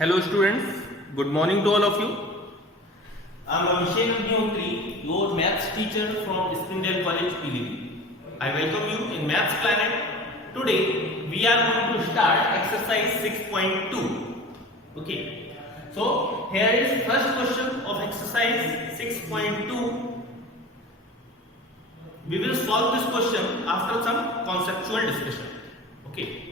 Hello students, good morning to all of you. I am Abhishek Agnihotri, your maths teacher from Springdale College, Pilibhit. I welcome you in Maths Planet. Today we are going to start exercise 6.2. Okay. So here is first question of exercise 6.2. We will solve this question after some conceptual discussion. Okay.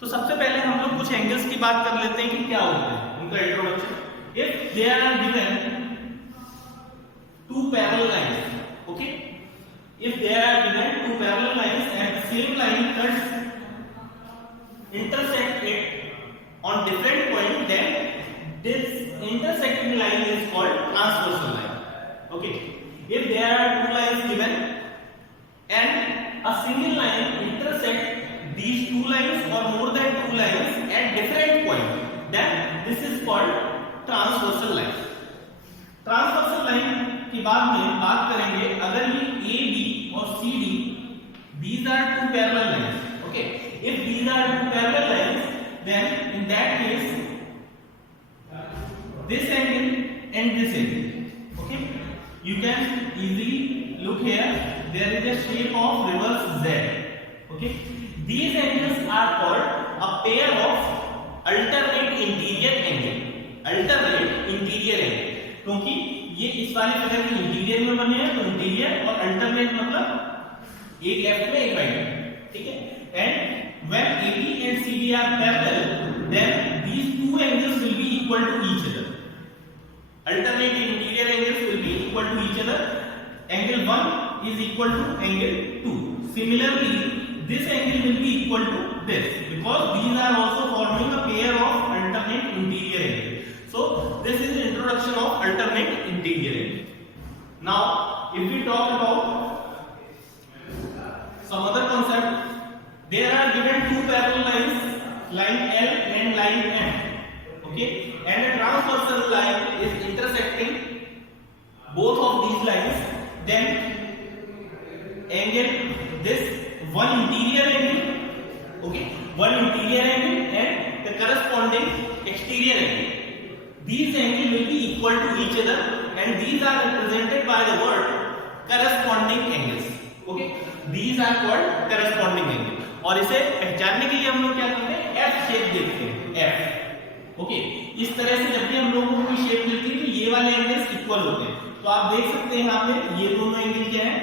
तो सबसे पहले हम लोग कुछ एंगल्स की बात कर लेते हैं कि क्या होते हैं उनका introduction. If there are given two parallel lines, okay, if there are given two parallel lines and same line cuts intersect it on different point, then this intersecting line is called transversal line. Okay, if there are two lines given and a single line intersect these two lines or more than two lines at different point, then this is called transversal line. Transversal line की बाद में बात करेंगे अगर ये AB और CD, these are two parallel lines. Okay, if these are two parallel lines, then in that case this angle and this angle, okay, you can easily look here. There is a shape of reverse Z. Okay, these angles are called a pair of alternate interior angle. Alternate interior angle, क्योंकि ये इस वाले फिगर के इंटीरियर में बने हैं, तो इंटीरियर और अल्टरनेट मतलब एक लेफ्ट में एक राइट में, ठीक है. And when AB and CD are parallel, then these two angles will be equal to each other. Alternate interior angles will be equal to each other. Angle 1 is equal to angle 2. Similarly, this angle will be equal to this because these are also forming a pair of alternate interior angle. So this is the introduction of alternate interior angle. Now if we talk about some other concept, there are given two parallel lines, line L and line M, okay, and a transversal line is intersecting both of these lines, then angle this one interior angle, okay, one interior angle and the corresponding exterior angle. These angles will be equal to each other and these are represented by the word corresponding angles. Okay, these are called corresponding angles. और इसे पहचानने के लिए हम लोग क्या करते हैं, F शेप देखते हैं, F. ओके, इस तरह से जब भी हम लोगों को कोई शेप मिलती है तो ये वाले एंगल्स इक्वल होते हैं. तो आप देख सकते हैं यहाँ पे ये दोनों एंगल क्या है,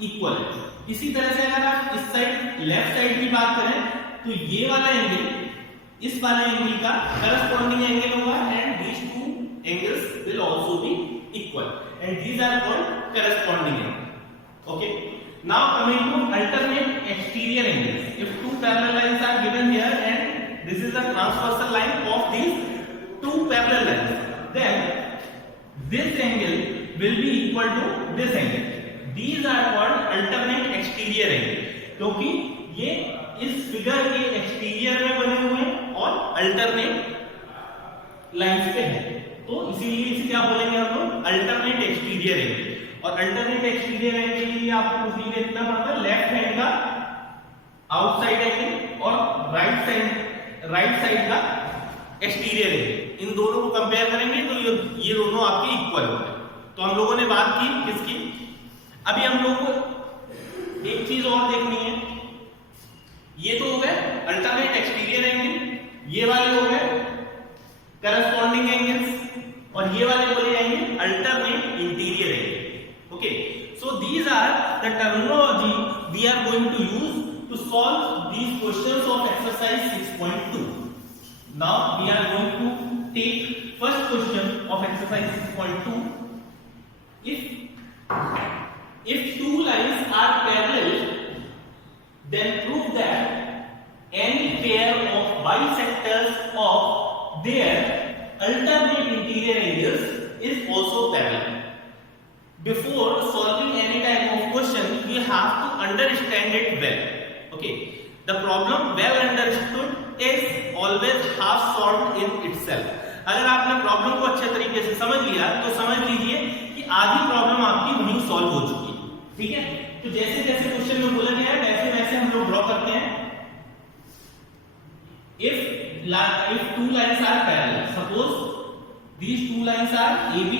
इक्वल है. इसी तरह से अगर आप इस साइड लेफ्ट साइड की बात करें तो ये वाला एंगल इस वाले एंगल का करस्पॉन्डिंग एंगल होगा and these two angles will also be equal and these are called corresponding angle. Okay, now coming to alternate exterior angles. If two parallel lines are given here and this is the transversal line of these two parallel lines, then this angle will be equal to this angle. These are called alternate exterior angle क्योंकि ये इस फिगर के एक्सटीरियर में बने हुए हैं और alternate lines पे हैं, तो इसीलिए इसे क्या बोलेंगे हम लोग, अल्टरनेट एक्सटीरियर एंगल. और अल्टरनेट एक्सटीरियर एंगल के लिए आपको कुछ नहीं देखना पड़ता, लेफ्ट हैंड का आउटसाइड एंगल और राइट साइड का एक्सटीरियर एंगल, इन दोनों को कंपेयर करेंगे तो ये दोनों आपके इक्वल हो गए. तो हम लोगों ने बात की किसकी, अभी हम लोग को एक चीज और देखनी है. ये तो हो गए अल्टरनेट एक्सटीरियर एंगल, ये वाले हो गए करस्पॉन्डिंग एंगल्स और ये वाले बोले जाएंगे alternate interior angle. Okay, so these are the terminology we are going to use to solve these questions of exercise 6.2. Now we are going to take first question of exercise 6.2. If two lines are parallel, then prove that any pair of bisectors of their alternate interior angles is also parallel. Before solving any type of question, you have to understand it well. Okay, the problem well understood is always half solved in itself. अगर आपने प्रॉब्लम को अच्छे तरीके से समझ लिया तो समझ लीजिए कि आधी प्रॉब्लम आपकी वहीं सॉल्व हो चुकी है. ठीक है, तो जैसे जैसे क्वेश्चन में बोला गया है वैसे वैसे हम लोग ड्रॉ करते हैं. If if two lines are parallel, suppose these two lines are AB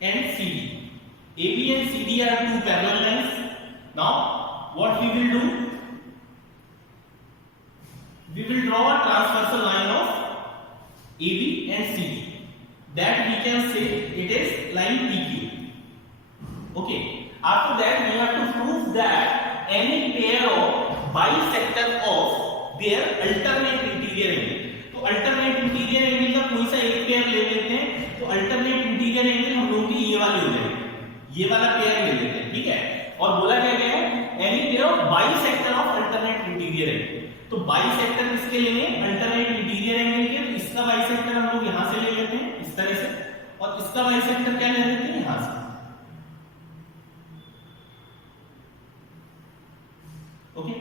and CD. AB and CD are two parallel lines. Now what we will do, we will draw a transversal line of AB and CD, that we can say it is line PQ. Okay, after that we have to prove that any pair of bisector of their alternate interior angle. तो alternate interior angle का कोई सा एक पेयर ले लेते हैं, तो alternate interior angle हम लोगों की ये वाले हो जाएंगे, ये वाला पेयर ले लेते हैं, ठीक है। और बोला क्या गया है, any pair of bisector of alternate interior angle. तो बाइसेक्टर किसके लेंगे, अल्टरनेट इंटीरियर एंगल के। तो इसका बाइसेक्टर हम लोग यहां से ले लेते हैं इस तरह से, और इसका बाइसेक्टर क्या ले लेते हैं यहां से। Okay,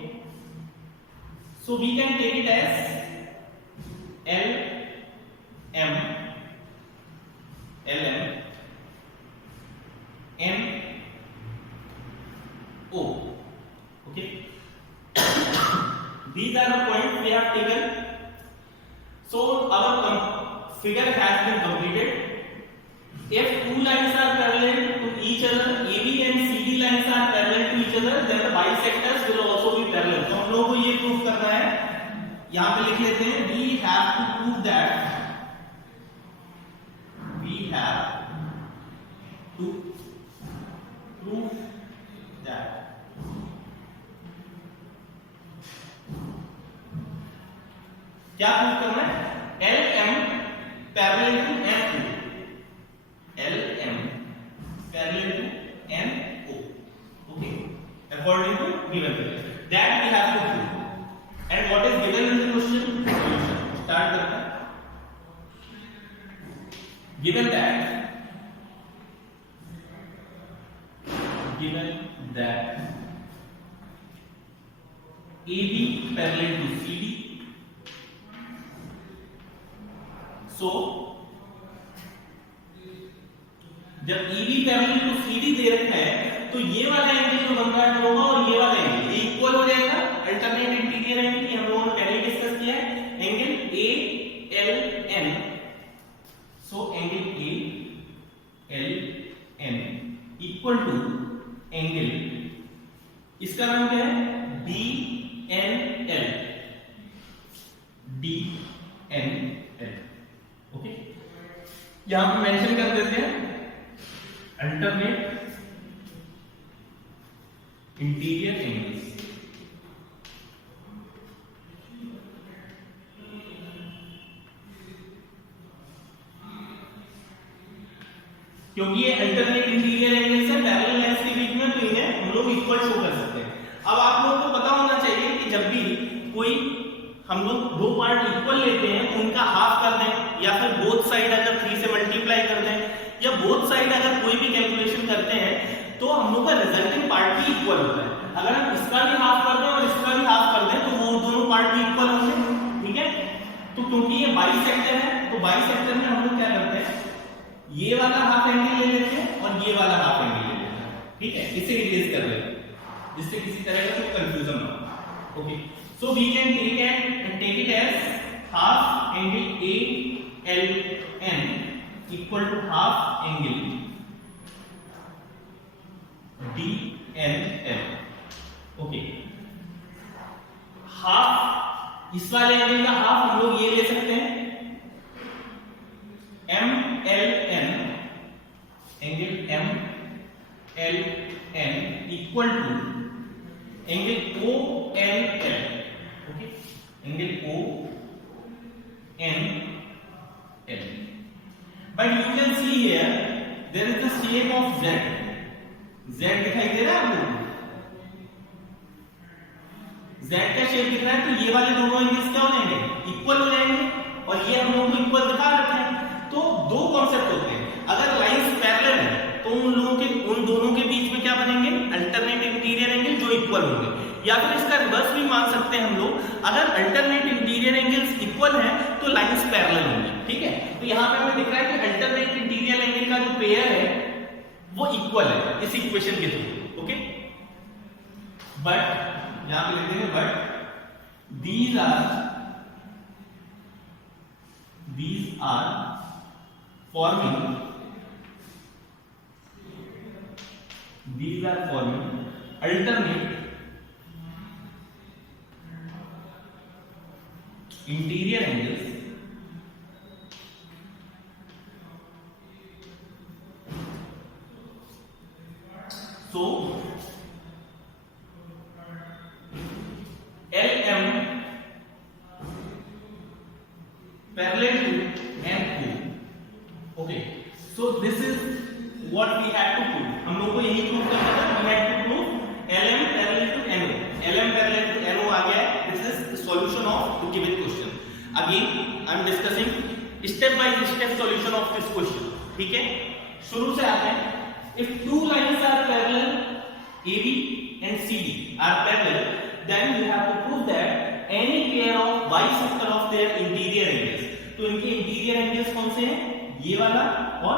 so we can take it as LM NO. Okay, these are the points we have taken. So our figure has been completed. If two lines are parallel to each other, AB and CD lines are parallel to each other, then the bisectors will also be parallel. तो हम लोगों को ये प्रूफ करना है, यहाँ पे लिख लेते हैं, we have to prove that क्या प्रूफ करना है, LM parallel to NO, LM parallel to NO. Okay, according to given figure, that we have to prove. And what is given in the question? Start करते हैं. Given that AB parallel to CD, so जब AB parallel to CD दे रखा है, तो ये वाला एंगल जो बन रहा है होगा और ये वाला एंगल ये इक्वल हो जाएगा अल्टरनेट इंटीरियर एंगल की। हम लोगों ने पहले डिस्कस किया है angle ALN। So angle ALN equal to angle, इसका नाम क्या है, DNL। ओके, यहां पे मेंशन कर देते हैं अल्टरनेट इंटीरियर एंगल्स। क्योंकि ये अल्टरनेट इंटीरियर एंगल्स है पैरेलल लाइंस के बीच में, तो इन्हें हम लोग इक्वल शो कर सकते हैं। अब आप लोगों को पता होना चाहिए कि जब भी कोई हम लोग दो पार्ट इक्वल लेते हैं, उनका हाफ कर दें, या फिर बोथ साइड अगर 3 से मल्टीप्लाई कर दें, या बोथ साइड अगर कोई भी कैलकुलेशन करते हैं, तो हम लोग का रिजल्टिंग पार्ट भी इक्वल होता है। अगर हम इसका भी हाफ कर दें और इसका भी हाफ कर दें, तो वो दोनों पार्ट भी इक्वल होंगे, ठीक है। तो क्योंकि ये बाइसेक्टर है, तो बाइसेक्टर में हम लोग क्या करते हैं, ये वाला हाफ एंगल ले लेते हैं और ये वाला हाफ एंगल ले लेते हैं, ठीक है। इसे रिप्लेस कर लेते हैं जिससे किसी तरह का कोई कंफ्यूजन ना हो। Okay, so we can take it as half angle ALN equal to half angle DNL। Okay, half, इस वाले एंगल का हाफ हम लोग ये ले सकते हैं MLN, angle MLN equal to angle ONL। Okay, angle ONL। But you can see here there is the shape of Z दिखाई दे रहा है आपको, Z का शेप दिख रहा है। तो ये वाले दोनों एंगल्स क्या हो जाएंगे, इक्वल हो जाएंगे, और ये हम लोगों को इक्वल दिखा रखे हैं। तो दो कॉन्सेप्ट होते हैं, अगर लाइंस पैरेलल है तो उन दोनों के बीच में क्या बनेंगे, अल्टरनेट इंटीरियर एंगल जो इक्वल होंगे। या फिर इसका रिवर्स भी मान सकते हैं हम लोग, अगर अल्टरनेट इंटीरियर एंगल्स इक्वल हैं तो लाइंस पैरेलल होंगी, ठीक है। तो यहाँ पे हमें दिख रहा है कि अल्टरनेट इंटीरियर एंगल का जो पेयर है वो इक्वल है इस इक्वेशन के थ्रू। ओके, बट यहाँ पे लिखते हैं but these are are forming alternate interior angles so LM parallel to NO. Okay, so this is what we have to prove. हम लोग को यही प्रूव करना था. We have to prove LM parallel to NO. LM parallel to NO आ गया है. This is the solution of the given question. Again, I am discussing step by step solution of this question. ठीक है? शुरू से आते हैं. If two lines are parallel, AB and CD are parallel, then you have to prove that any pair of bisector of their interior angles. तो इनके interior angles कौन से हैं? ये वाला और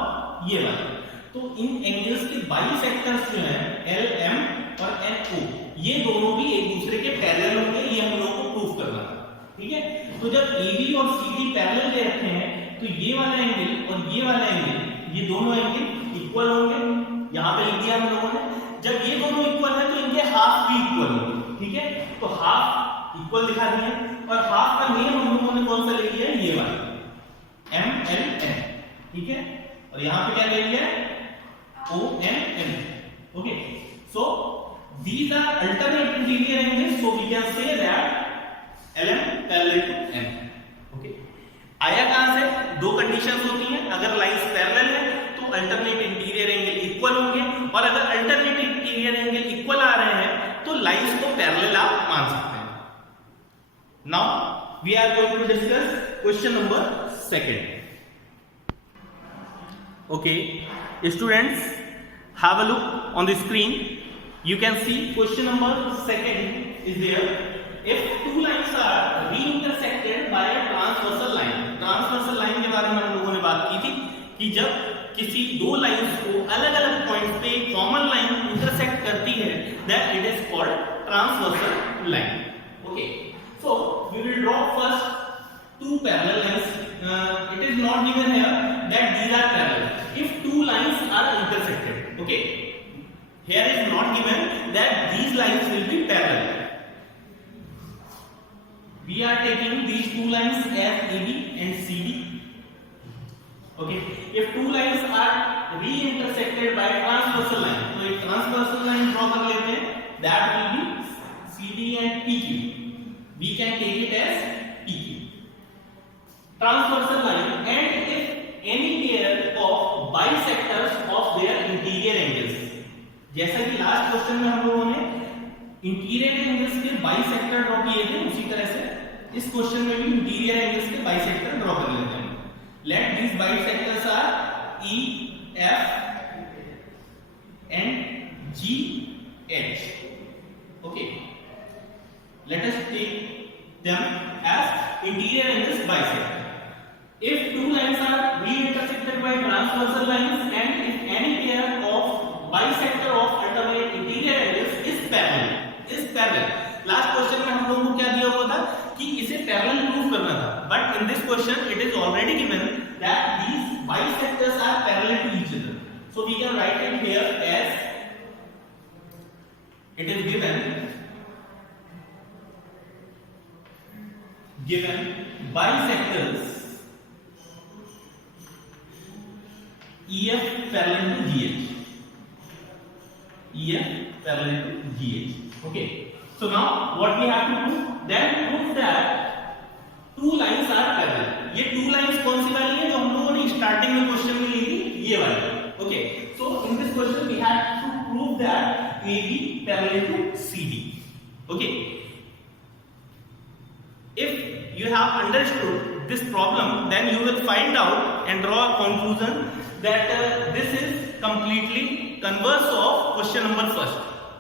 ये वाला. तो इन एंगल्स के बाइसेक्टर्स जो हैं LM और NO, ये दोनों भी एक दूसरे के पैरेलल होंगे. ये हम लोगों को प्रूव करना है. ठीक है? तो जब AB और CD पैरेलल दे रखे हैं तो ये वाला एंगल और ये वाला एंगल, ये दोनों एंगल इक्वल होंगे. यहां पे लिख दिया हम लोगों ने. जब ये दोनों इक्वल है तो इनके हाफ भी इक्वल होंगे. ठीक है? तो हाफ इक्वल दिखा दिए और हाफ का नेम हम लोगों ने कौन सा ले लिया है? ये वाला MLN. ठीक है? और यहां पे क्या ले लिया है? ONN. Okay, so these are alternate interior angles, so we can say that LM parallel to N. Okay, आया कहां से? दो कंडीशंस होती हैं. अगर लाइंस पैरेलल है तो अल्टरनेट इंटीरियर एंगल इक्वल होंगे, और अगर अल्टरनेट इंटीरियर एंगल इक्वल आ रहे हैं तो लाइंस को पैरेलल आप मान सकते हैं. Now we are going to discuss question number 2. Okay, students, have a look on the screen. You can see question number 2 is there. If two lines are re-intersected by a transversal line. Transversal line के बारे में हम लोगों ने बात की थी कि जब किसी दो लाइंस को अलग-अलग पॉइंट पे कॉमन लाइन इंटरसेक्ट करती है, that it is called transversal line. Okay, so we will draw first two parallel lines. It is not given here that these are parallel. If two lines are intersected, okay, here is not given that these lines will be parallel. We are taking these two lines as AB and CD. Okay, if two lines are re-intersected by transversal line, तो एक transversal line draw कर लेते हैं. That will be CD and PQ. We can take it as PQ. Transversal line, and if any pair of bisectors of their interior angles. जैसा कि last question में हम लोगों ने इंटीरियर एंगल्स के बाइसेक्टर ड्रॉ किए थे, उसी तरह से इस क्वेश्चन में भी इंटीरियर एंगल्स के बाइसेक्टर ड्रॉ कर लेते हैं. Let these bisectors are EF and GH. Okay, let us take them as interior angles bisector. If two lines are re-intersected by transversal lines, and if any pair of bisector of alternate interior angles is parallel. Last question में हम लोगों को क्या दिया हुआ था कि इसे parallel prove करना था. But in this question it is already given that these bisectors are parallel to each other. So we can write it here as it is given bisectors EF parallel to GH. EF parallel to GH. Okay. So now what we have to do? Then prove that two lines are parallel. ये two lines कौन सी वाली है जो हम लोगों ने स्टार्टिंग में क्वेश्चन में ली थी? ये वाली. Okay. So in this question we have to prove that AB parallel to CD. Okay. If you have understood this problem, then you will find out and draw a conclusion that this is completely converse of question number 1.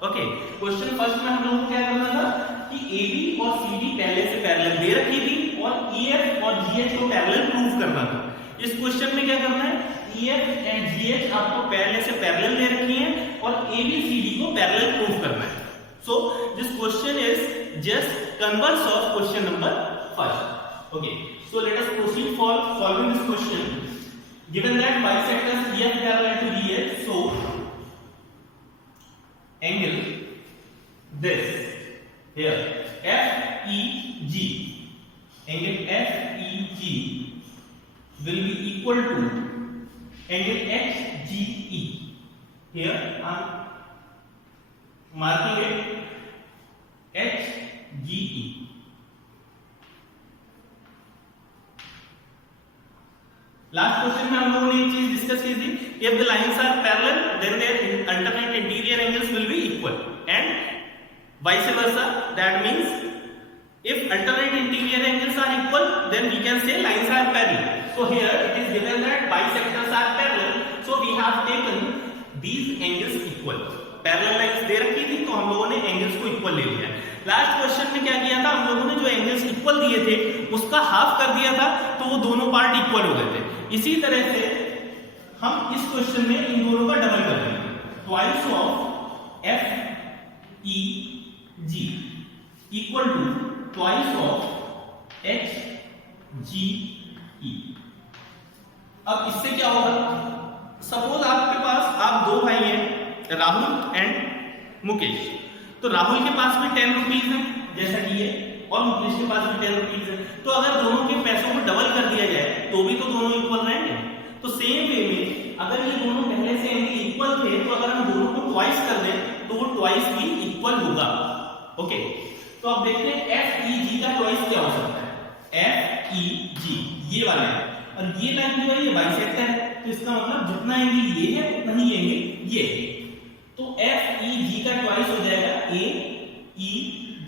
Okay, question first में हम लोगों को क्या करना था कि AB और CD पहले से पैरेलल दे रखी थी और EF और GH को पैरेलल प्रूव करना था. इस क्वेश्चन में क्या करना है? EF एंड GH आपको पहले से पैरेलल दे रखी हैं और AB CD को पैरेलल प्रूव करना है. So this question is just converse of question number 1. Okay. So let us proceed for solving this question. Given that bisectors EF parallel to EF, so angle this here FEG, angle FEG will be equal to angle HGE. Here I am marking it HGE. Last question में हम लोगों ने एक चीज discuss की थी, if the lines are parallel then their alternate interior angles will be equal and vice versa. That means if alternate interior angles are equal then we can say lines are parallel. So here it is given that bisectors are parallel, so we have taken these angles equal. Parallel lines दे रखी थी तो हम लोगों ने एंगल्स को इक्वल ले लिया. लास्ट क्वेश्चन में क्या किया था, हम लोगों ने जो एंगल्स इक्वल दिए थे उसका हाफ कर दिया था तो वो दोनों पार्ट इक्वल हो गए थे. इसी तरह से हम इस क्वेश्चन में इन दोनों का डबल कर देंगे. Twice of F E G equal to twice of H G E. अब इससे क्या होगा, सपोज आपके पास आप दो भाई हैं राहुल एंड मुकेश. तो राहुल के पास भी 10 रुपीज है जैसा कि ये, और मुकेश के पास भी 10 रुपीज है. तो अगर दोनों के पैसों को डबल कर दिया जाए तो भी तो दोनों इक्वल रहेंगे. तो सेम वे में अगर ये दोनों पहले से एंगल इक्वल थे तो अगर हम दोनों को ट्वाइस कर दें तो वो ट्वाइस भी इक्वल होगा. ओके, तो अब देखते हैं एफ ई जी का ट्वाइस क्या हो सकता है. एफ ई जी ये वाला है और ये लाइन जो है ये बाइसेक्टर है, तो इसका मतलब जितना एंगल ये है उतना ही एंगल ये है. तो एफ ई जी का ट्वाइस हो जाएगा ए ई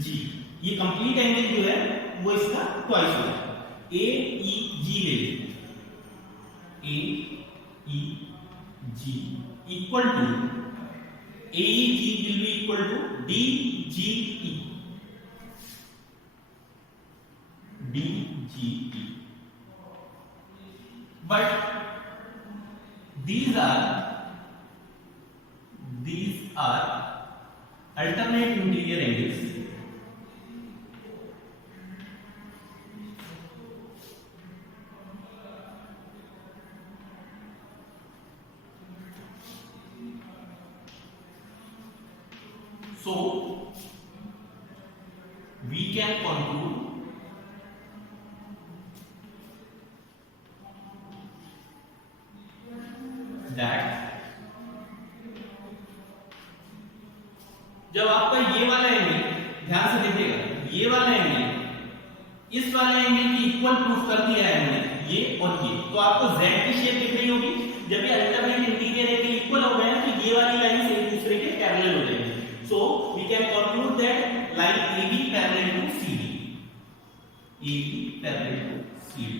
जी. ये कंप्लीट एंगल जो है वो इसका ट्वाइस हो जाएगा. ए ई जी ले लीजिए, A E G equal to A E G will be equal to D G E. DGE, but these are alternate interior angles. So we can conclude that जब आपका ये वाला एंगल, ध्यान से देखिएगा, ये वाला एंगल इस वाले एंगल की इक्वल प्रूफ कर दिया है हमने, ये और ये, तो आपको Z की शेप दिख रही होगी. जब ये अल्टरनेट इंटीरियर एंगल इक्वल हो गए तो ये वाली लाइन से एक दूसरे के पैरेलल हो जाएंगे. So we can conclude that line AB parallel to CD, AB parallel to CD.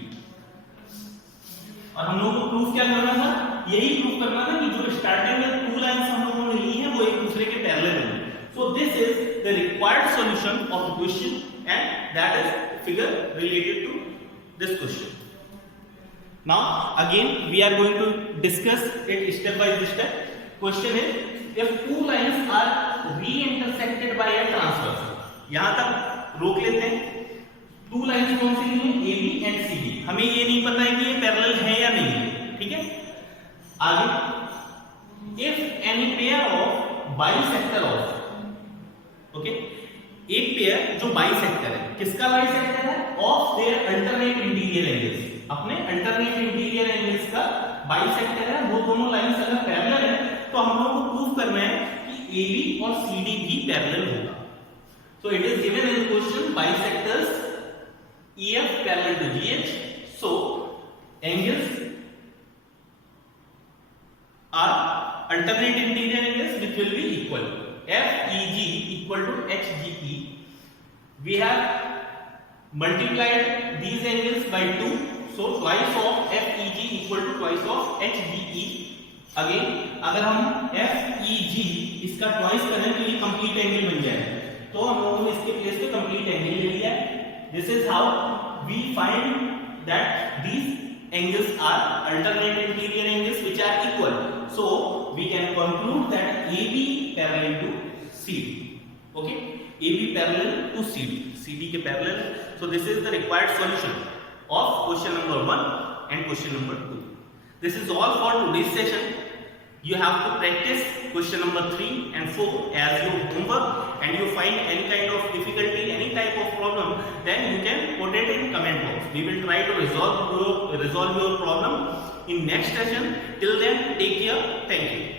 और हम लोगों को प्रूफ क्या करना था, यही प्रूफ करना था कि जो स्टार्टिंग में टू लाइंस हम लोगों ने ली हैं वो एक दूसरे के पैरेलल हैं. So this is the required solution of the question and that is figure related to this question. Now again we are going to discuss it step by step. Question is if two lines are re-intersected by a transverse. यहाँ तक रोक लेते हैं. Two lines कौन सी हैं, AB and CD. हमें ये नहीं पता है कि ये पैरेलल है या नहीं है, ठीक है. आगे if any pair of bisector of, okay, एक पेयर जो बाइसेक्टर है, किसका बाइसेक्टर है, of their alternate interior angles, अपने अल्टरनेट इंटीरियर एंगल्स का बाइसेक्टर है, वो दोनों लाइंस अगर पैरेलल है तो हम लोगों को प्रूव करना है कि AB और CD भी पैरेलल होगा. So it is given in question bisectors EF parallel to GH, so angles are alternate interior angles which will be equal. FEG equal to HGE. We have multiplied these angles by 2, so twice of FEG equal to twice of HGE. Again, अगर हम FEG इसका twice करें तो ये complete angle बन जाएगा. तो हम लोगों ने इसके प्लेस पे complete angle ले लिया. This is how we find that these angles are alternate interior angles which are equal. So we can conclude that AB parallel to CD. Okay, AB parallel to CD, CD के parallel. So this is the required solution. of question number 1 and question number 2. This is all for today's session. You have to practice question number 3 and 4 as your homework, and you find any kind of difficulty, any type of problem, then you can put it in comment box. We will try to resolve your problem in next session. Till then, take care. Thank you.